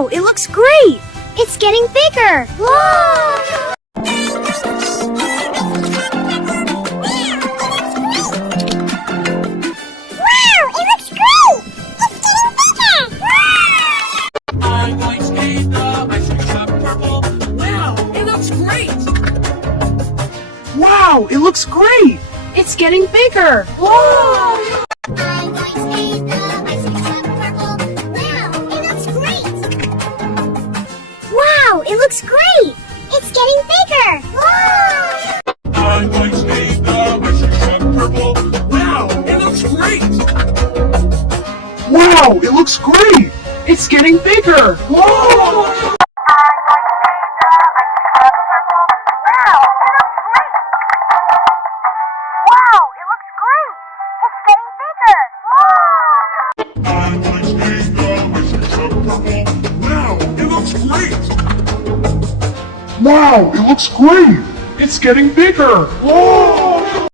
Wow, it looks great! It's getting bigger! Whoa! Wow, it looks great! It's getting bigger! I'm going to eat the ice cream truck purple. Wow, it looks great! Wow, it looks great! It's getting bigger! Whoa! I'm going to eat the ice cream truck purple. Wow, it looks great! Wow, it looks great! It's getting bigger! Whoa! I'm going to eat the ice cream truck purple. Wow, it looks great! Wow, it looks great! It's getting bigger! Whoa! I'm going to eat the ice cream truck purple. Wow, it looks great! Wow, it looks great! It's getting bigger! Whoa!